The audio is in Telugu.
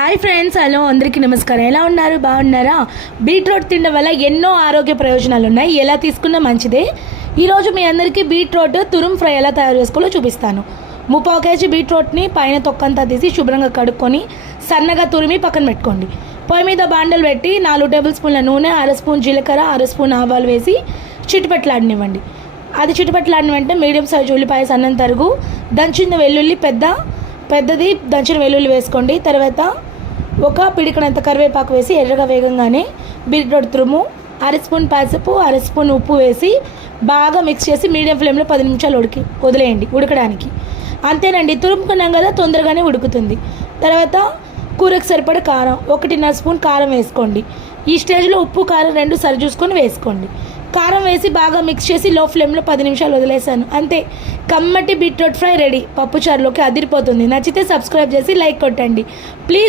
హాయ్ ఫ్రెండ్స్, హలో అందరికీ నమస్కారం. ఎలా ఉన్నారు? బాగున్నారా? బీట్రూట్ తినడం వల్ల ఎన్నో ఆరోగ్య ప్రయోజనాలు ఉన్నాయి. ఎలా తీసుకున్నా మంచిదే. ఈరోజు మీ అందరికీ బీట్రూట్ తురుము ఫ్రై ఎలా తయారు చేసుకోవాలో చూపిస్తాను. 3/4 కేజీ బీట్రూట్ని పైన తొక్కంతా తీసి శుభ్రంగా కడుక్కొని సన్నగా తురిమి పక్కన పెట్టుకోండి. పొయ్యి మీద బాండలు పెట్టి 4 టేబుల్ స్పూన్ల నూనె, 1/2 స్పూన్ జీలకర్ర, 1/2 స్పూన్ ఆవాలు వేసి చిటిపెట్టలాడనివ్వండి. అది చిటిపెట్టలాడిన వెంటనే మీడియం సైజు ఉల్లిపాయ సన్నం తరుగు, దంచిన వెల్లుల్లి పెద్దది దంచిన వెల్లుల్లి వేసుకోండి. తర్వాత ఒక పిడికనంత కరివేపాకు వేసి ఎర్రగా వేగంగానే బీట్రూట్ తురుము, 1/2 స్పూన్ పసుపు, 1/2 స్పూన్ ఉప్పు వేసి బాగా మిక్స్ చేసి మీడియం ఫ్లేమ్లో 10 నిమిషాలు వదిలేయండి ఉడకడానికి. అంతేనండి, తురుముకున్నాం కదా, తొందరగానే ఉడుకుతుంది. తర్వాత కూరకు సరిపడే కారం, 1.5 స్పూన్ కారం వేసుకోండి. ఈ స్టేజ్లో ఉప్పు కారం 2 సరి చూసుకొని వేసుకోండి. కారం వేసి బాగా మిక్స్ చేసి లో ఫ్లేమ్లో 10 నిమిషాలు వదిలేసాను. అంతే, కమ్మటి బీట్రూట్ ఫ్రై రెడీ. పప్పుచారులోకి అదిరిపోతుంది. నచ్చితే సబ్స్క్రైబ్ చేసి లైక్ కొట్టండి ప్లీజ్.